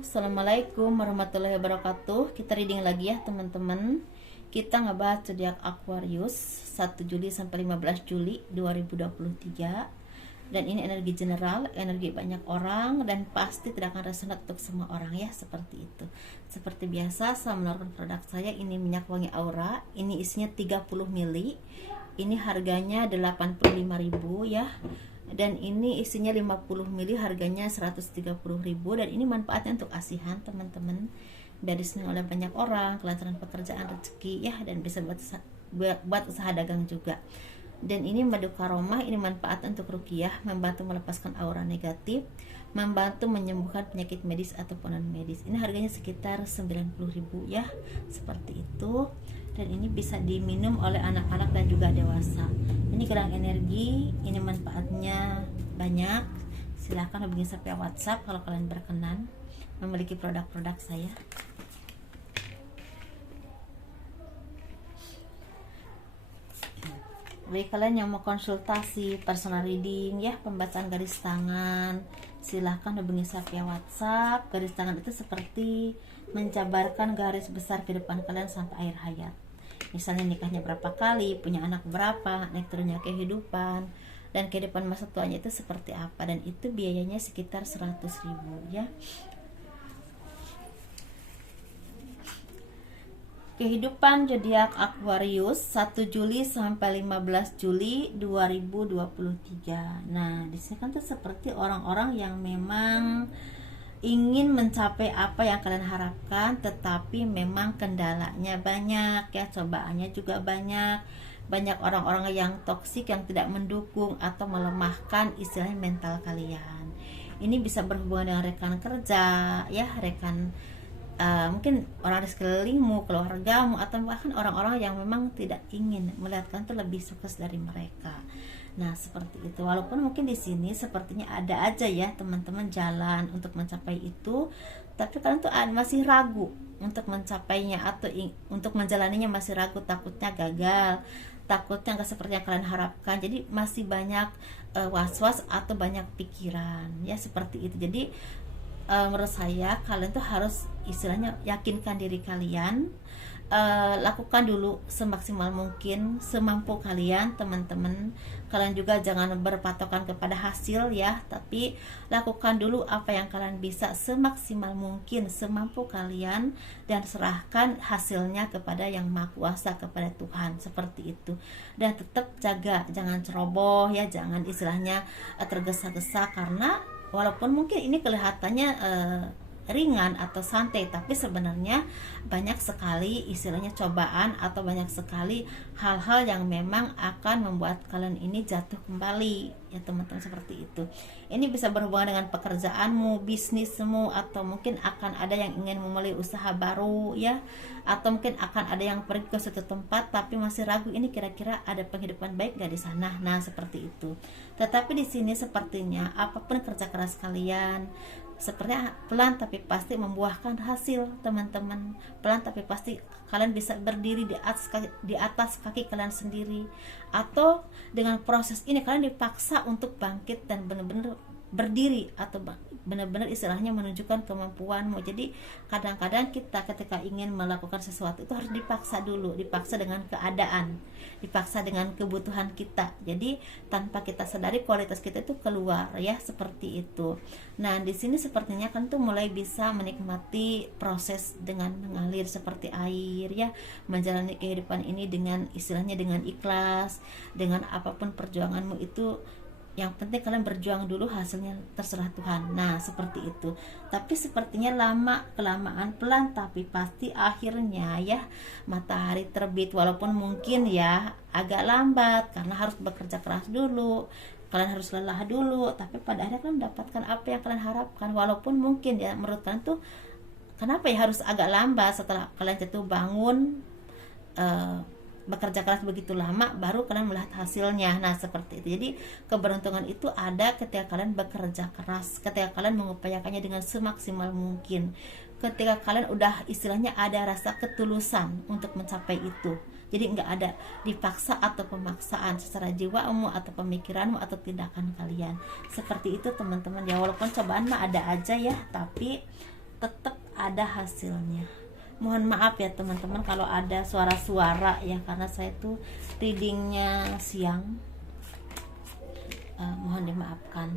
Assalamualaikum warahmatullahi wabarakatuh. Kita reading lagi ya teman-teman. Kita ngebahas zodiak Aquarius 1 Juli sampai 15 Juli 2023. Dan ini energi general, energi banyak orang, dan pasti tidak akan resonate untuk semua orang ya, seperti itu. Seperti biasa saya menawarkan produk saya, ini minyak wangi aura. Ini isinya 30 ml. Ini harganya 85.000 ya. Dan ini isinya 50 ml, harganya 130.000. Dan ini manfaatnya untuk asihan teman-teman, biar disenangi oleh banyak orang, kelancaran pekerjaan, rezeki ya, dan bisa buat usaha dagang juga. Dan ini madu karomah, ini manfaatnya untuk ruqyah, membantu melepaskan aura negatif, membantu menyembuhkan penyakit medis ataupun non medis. Ini harganya sekitar 90.000 ya, seperti itu. Dan ini bisa diminum oleh anak-anak dan juga dewasa. Ini gelang energi, ini manfaatnya banyak. Silahkan hubungi saya via WhatsApp kalau kalian berkenan memiliki produk-produk saya. Bagi kalian yang mau konsultasi personal reading ya, pembacaan garis tangan, silahkan hubungi saya via WhatsApp. Garis tangan itu seperti menjabarkan garis besar kehidupan kalian sampai akhir hayat. Misalnya nikahnya berapa kali, punya anak berapa, naik turunnya kehidupan, dan kehidupan masa tuanya itu seperti apa. Dan itu biayanya sekitar 100.000 ya. Kehidupan zodiak Aquarius 1 Juli sampai 15 Juli 2023. Nah, di sini kan tuh seperti orang-orang yang memang ingin mencapai apa yang kalian harapkan, tetapi memang kendalanya banyak ya, cobaannya juga banyak. Banyak orang-orang yang toksik, yang tidak mendukung atau melemahkan istilahnya mental kalian. Ini bisa berhubungan dengan rekan kerja ya, rekan mungkin orang di sekelilingmu, keluargamu, atau bahkan orang-orang yang memang tidak ingin melihat kalian tuh lebih sukses dari mereka. Nah, seperti itu. Walaupun mungkin di sini sepertinya ada aja ya teman-teman jalan untuk mencapai itu, tapi kalian tuh masih ragu untuk mencapainya atau untuk menjalaninya, masih ragu, takutnya gagal, takutnya nggak seperti yang kalian harapkan. Jadi masih banyak was-was atau banyak pikiran ya, seperti itu. Jadi menurut saya kalian tuh harus istilahnya yakinkan diri kalian, lakukan dulu semaksimal mungkin, semampu kalian teman-teman. Kalian juga jangan berpatokan kepada hasil ya, tapi lakukan dulu apa yang kalian bisa semaksimal mungkin, semampu kalian, dan serahkan hasilnya kepada Yang Maha Kuasa, kepada Tuhan, seperti itu. Dan tetap jaga, jangan ceroboh ya, jangan istilahnya tergesa-gesa, karena walaupun mungkin ini kelihatannya ringan atau santai, tapi sebenarnya banyak sekali istilahnya cobaan atau banyak sekali hal-hal yang memang akan membuat kalian ini jatuh kembali ya teman-teman, seperti itu. Ini bisa berhubungan dengan pekerjaanmu, bisnismu, atau mungkin akan ada yang ingin memulai usaha baru ya, atau mungkin akan ada yang pergi ke suatu tempat tapi masih ragu, ini kira-kira ada penghidupan baik gak di sana. Nah, seperti itu. Tetapi di sini sepertinya apapun kerja keras kalian, sepertinya pelan tapi pasti membuahkan hasil teman-teman. Pelan tapi pasti kalian bisa berdiri di atas kaki kalian sendiri, atau dengan proses ini kalian dipaksa untuk bangkit dan benar-benar berdiri, atau benar-benar istilahnya menunjukkan kemampuanmu. Jadi kadang-kadang kita ketika ingin melakukan sesuatu itu harus dipaksa dulu, dipaksa dengan keadaan, dipaksa dengan kebutuhan kita. Jadi tanpa kita sadari kualitas kita itu keluar ya, seperti itu. Nah, di sini sepertinya kan tuh mulai bisa menikmati proses dengan mengalir seperti air ya, menjalani kehidupan ini dengan istilahnya dengan ikhlas, dengan apapun perjuanganmu itu. Yang penting kalian berjuang dulu, hasilnya terserah Tuhan. Nah, seperti itu. Tapi sepertinya lama kelamaan, pelan tapi pasti akhirnya ya matahari terbit. Walaupun mungkin ya agak lambat karena harus bekerja keras dulu, kalian harus lelah dulu, tapi pada akhirnya kalian mendapatkan apa yang kalian harapkan. Walaupun mungkin ya menurut kalian tuh kenapa ya harus agak lambat, setelah kalian jatuh bangun bekerja keras begitu lama baru kalian melihat hasilnya. Nah, seperti itu. Jadi keberuntungan itu ada ketika kalian bekerja keras, ketika kalian mengupayakannya dengan semaksimal mungkin, ketika kalian udah istilahnya ada rasa ketulusan untuk mencapai itu. Jadi nggak ada dipaksa atau pemaksaan secara jiwamu atau pemikiranmu atau tindakan kalian. Seperti itu teman-teman ya. Walaupun cobaan mah ada aja ya, tapi tetap ada hasilnya. Mohon maaf ya teman-teman kalau ada suara-suara ya, karena saya tuh readingnya siang, mohon dimaafkan.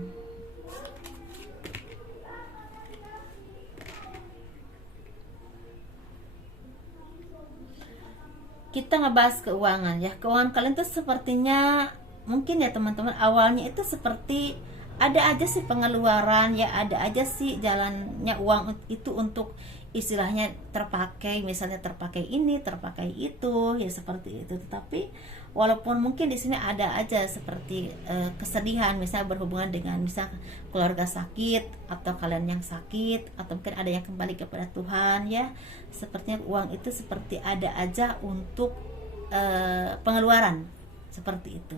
Kita ngebahas keuangan ya. Keuangan kalian tuh sepertinya mungkin ya teman-teman, awalnya itu seperti ada aja sih pengeluaran ya, ada aja sih jalannya uang itu untuk istilahnya terpakai, misalnya terpakai ini, terpakai itu ya, seperti itu. Tapi walaupun mungkin di sini ada aja seperti kesedihan, misalnya berhubungan dengan misal keluarga sakit atau kalian yang sakit, atau mungkin ada yang kembali kepada Tuhan ya. Sepertinya uang itu seperti ada aja untuk pengeluaran seperti itu.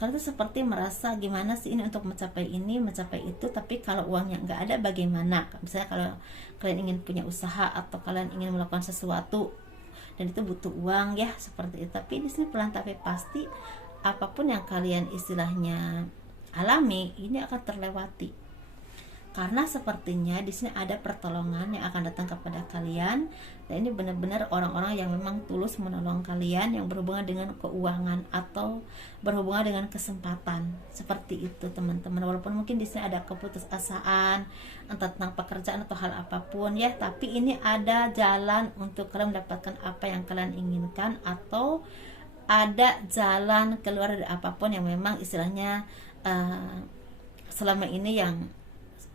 Kalian tuh seperti merasa gimana sih ini untuk mencapai ini, mencapai itu, tapi kalau uangnya nggak ada bagaimana? Misalnya kalau kalian ingin punya usaha atau kalian ingin melakukan sesuatu dan itu butuh uang ya, seperti itu. Tapi di sini pelan tapi pasti apapun yang kalian istilahnya alami ini akan terlewati. Karena sepertinya di sini ada pertolongan yang akan datang kepada kalian, dan ini benar-benar orang-orang yang memang tulus menolong kalian, yang berhubungan dengan keuangan atau berhubungan dengan kesempatan. Seperti itu teman-teman. Walaupun mungkin di sini ada keputusasaan entah tentang pekerjaan atau hal apapun ya, tapi ini ada jalan untuk kalian mendapatkan apa yang kalian inginkan, atau ada jalan keluar dari apapun yang memang istilahnya selama ini yang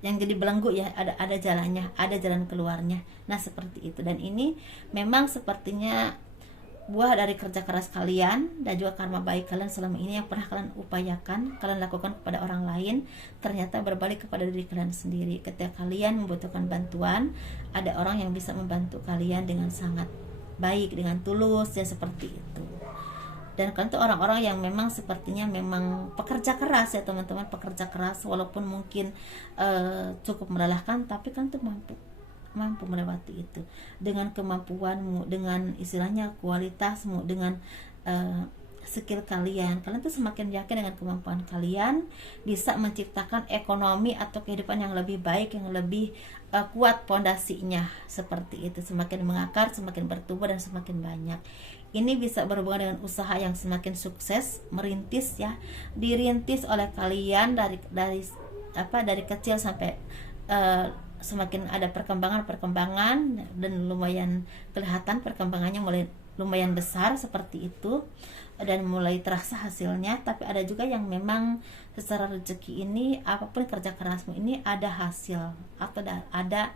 jadi belenggu ya, ada jalannya, ada jalan keluarnya. Nah seperti itu, dan ini memang sepertinya buah dari kerja keras kalian dan juga karma baik kalian selama ini yang pernah kalian upayakan, kalian lakukan kepada orang lain, ternyata berbalik kepada diri kalian sendiri. Ketika kalian membutuhkan bantuan, ada orang yang bisa membantu kalian dengan sangat baik, dengan tulus ya, seperti itu. Dan kalian tuh orang-orang yang memang sepertinya memang pekerja keras ya teman-teman, pekerja keras walaupun mungkin cukup melelahkan, tapi kan tuh mampu melewati itu dengan kemampuanmu, dengan istilahnya kualitasmu, dengan skill kalian tuh semakin yakin dengan kemampuan kalian bisa menciptakan ekonomi atau kehidupan yang lebih baik, yang lebih kuat pondasinya, seperti itu. Semakin mengakar, semakin bertumbuh, dan semakin banyak. Ini bisa berhubungan dengan usaha yang semakin sukses, merintis ya, dirintis oleh kalian dari kecil sampai semakin ada perkembangan dan lumayan kelihatan perkembangannya, mulai lumayan besar seperti itu, dan mulai terasa hasilnya. Tapi ada juga yang memang secara rezeki ini, apapun kerja kerasmu ini ada hasil atau ada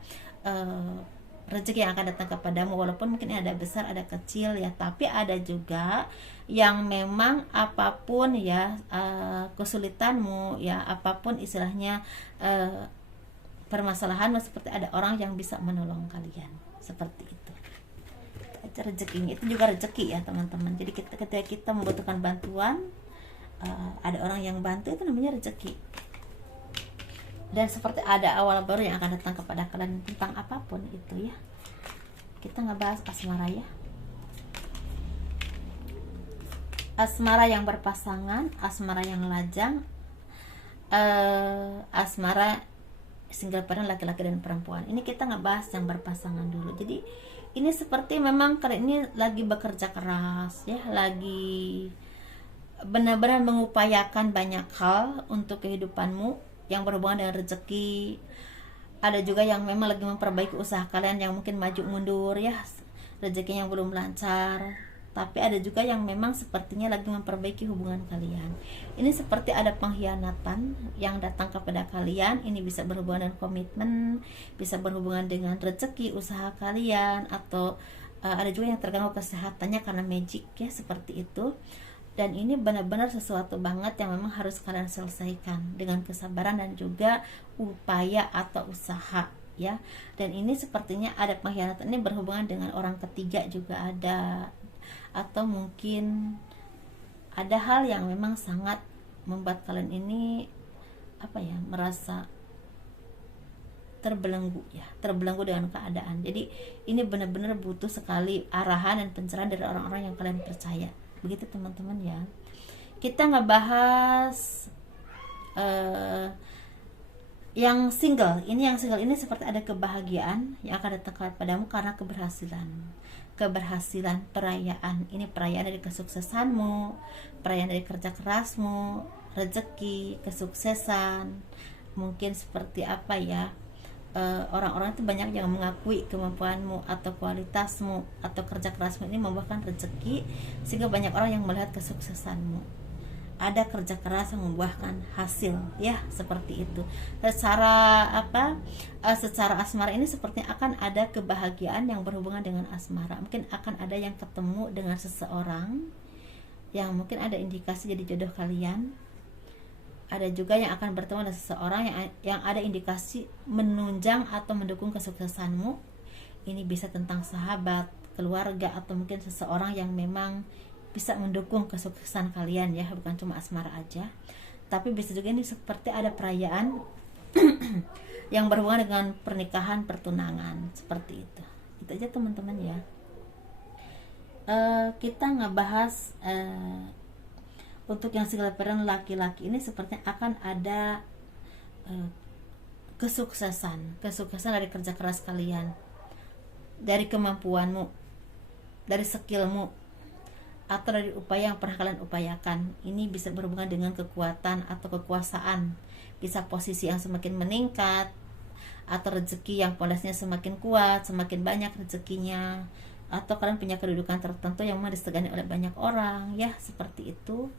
rezeki yang akan datang kepadamu, walaupun mungkin ada besar ada kecil ya. Tapi ada juga yang memang apapun ya kesulitanmu ya, apapun istilahnya permasalahanmu, seperti ada orang yang bisa menolong kalian, seperti itu. Rezekinya itu juga rezeki ya teman-teman. Jadi ketika kita membutuhkan bantuan, ada orang yang bantu, itu namanya rezeki. Dan seperti ada awal baru yang akan datang kepada kalian tentang apapun itu ya. Kita ngebahas asmara ya. Asmara yang berpasangan, asmara yang lajang, asmara single parent laki-laki dan perempuan. Ini kita ngebahas yang berpasangan dulu. Jadi ini seperti memang kalian ini lagi bekerja keras ya, lagi benar-benar mengupayakan banyak hal untuk kehidupanmu yang berhubungan dengan rezeki. Ada juga yang memang lagi memperbaiki usaha kalian yang mungkin maju mundur ya, rezekinya yang belum lancar. Tapi ada juga yang memang sepertinya lagi memperbaiki hubungan kalian. Ini seperti ada pengkhianatan yang datang kepada kalian. Ini bisa berhubungan dengan komitmen, bisa berhubungan dengan rezeki usaha kalian, atau ada juga yang terganggu kesehatannya karena magic ya, seperti itu. Dan ini benar-benar sesuatu banget yang memang harus kalian selesaikan dengan kesabaran dan juga upaya atau usaha ya. Dan ini sepertinya ada pengkhianatan, ini berhubungan dengan orang ketiga juga ada, atau mungkin ada hal yang memang sangat membuat kalian ini merasa terbelenggu dengan keadaan. Jadi ini benar-benar butuh sekali arahan dan pencerahan dari orang-orang yang kalian percaya. Begitu teman-teman ya. Kita ngebahas yang single ini seperti ada kebahagiaan yang akan datang kepadamu karena keberhasilan, perayaan. Ini perayaan dari kesuksesanmu, perayaan dari kerja kerasmu, rezeki, kesuksesan. Mungkin seperti apa ya, orang-orang itu banyak yang mengakui kemampuanmu atau kualitasmu atau kerja kerasmu ini membuahkan rezeki, sehingga banyak orang yang melihat kesuksesanmu. Ada kerja keras yang membuahkan hasil, ya, seperti itu. Secara asmara ini sepertinya akan ada kebahagiaan yang berhubungan dengan asmara. Mungkin akan ada yang ketemu dengan seseorang yang mungkin ada indikasi jadi jodoh kalian. Ada juga yang akan bertemu dengan seseorang yang ada indikasi menunjang atau mendukung kesuksesanmu. Ini bisa tentang sahabat, keluarga, atau mungkin seseorang yang memang bisa mendukung kesuksesan kalian, ya, bukan cuma asmara aja. Tapi bisa juga ini seperti ada perayaan yang berhubungan dengan pernikahan, pertunangan, seperti itu. Itu aja teman-teman ya. Kita ngebahas untuk yang single parent laki-laki ini sepertinya akan ada kesuksesan dari kerja keras kalian, dari kemampuanmu, dari skillmu, atau dari upaya yang pernah kalian upayakan. Ini bisa berhubungan dengan kekuatan atau kekuasaan, bisa posisi yang semakin meningkat, atau rezeki yang pondasinya semakin kuat, semakin banyak rezekinya, atau kalian punya kedudukan tertentu yang memang disegani oleh banyak orang, ya, seperti itu.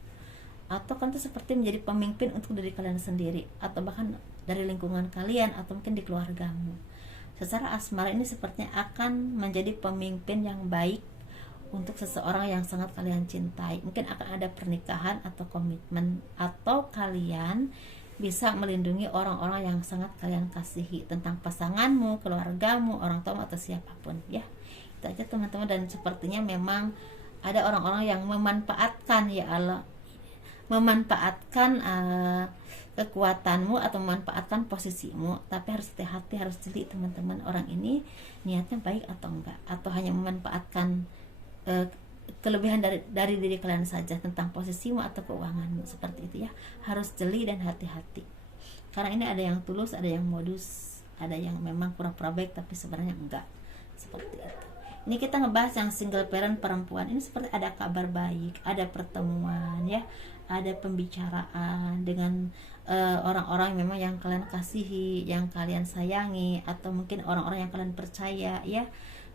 Atau kan itu seperti menjadi pemimpin untuk diri kalian sendiri, atau bahkan dari lingkungan kalian, atau mungkin di keluargamu. Secara asmara ini sepertinya akan menjadi pemimpin yang baik untuk seseorang yang sangat kalian cintai. Mungkin akan ada pernikahan atau komitmen, atau kalian bisa melindungi orang-orang yang sangat kalian kasihi, tentang pasanganmu, keluargamu, orang tua, atau siapapun, ya. Itu aja teman-teman. Dan sepertinya memang ada orang-orang yang memanfaatkan, ya Allah, memanfaatkan kekuatanmu atau memanfaatkan posisimu. Tapi harus hati-hati, harus jeli teman-teman, orang ini niatnya baik atau enggak, atau hanya memanfaatkan kelebihan dari diri kalian saja, tentang posisimu atau keuanganmu, seperti itu, ya. Harus jeli dan hati-hati, karena ini ada yang tulus, ada yang modus, ada yang memang pura-pura baik tapi sebenarnya enggak, seperti itu. Ini kita ngebahas yang single parent perempuan. Ini seperti ada kabar baik, ada pertemuan, ya, ada pembicaraan dengan orang-orang memang yang kalian kasihi, yang kalian sayangi, atau mungkin orang-orang yang kalian percaya, ya.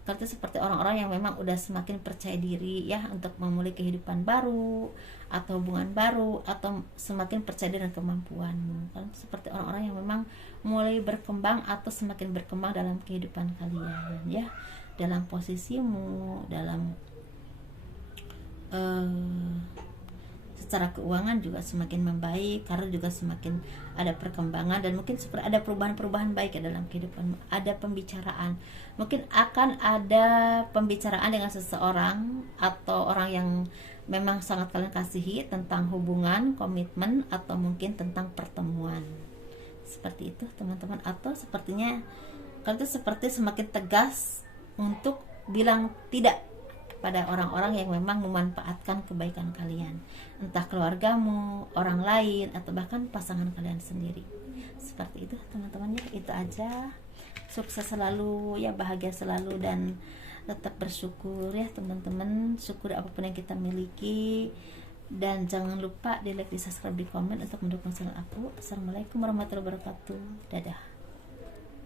Karena seperti orang-orang yang memang udah semakin percaya diri, ya, untuk memulai kehidupan baru atau hubungan baru, atau semakin percaya dengan kemampuanmu. Karena seperti orang-orang yang memang mulai berkembang atau semakin berkembang dalam kehidupan kalian, ya, dalam posisimu, dalam secara keuangan juga semakin membaik, karena juga semakin ada perkembangan, dan mungkin seperti ada perubahan-perubahan baik ya dalam kehidupanmu. Ada pembicaraan, mungkin akan ada pembicaraan dengan seseorang atau orang yang memang sangat kalian kasihi, tentang hubungan, komitmen, atau mungkin tentang pertemuan, seperti itu teman-teman. Atau sepertinya kalian itu seperti semakin tegas untuk bilang tidak pada orang-orang yang memang memanfaatkan kebaikan kalian, entah keluargamu, orang lain, atau bahkan pasangan kalian sendiri. Seperti itu teman-teman, ya. Itu aja. Sukses selalu, ya, bahagia selalu, dan tetap bersyukur, ya teman-teman. Syukuri apapun yang kita miliki, dan jangan lupa di like, di subscribe, di komen untuk mendukung channel aku. Assalamualaikum warahmatullahi wabarakatuh. Dadah.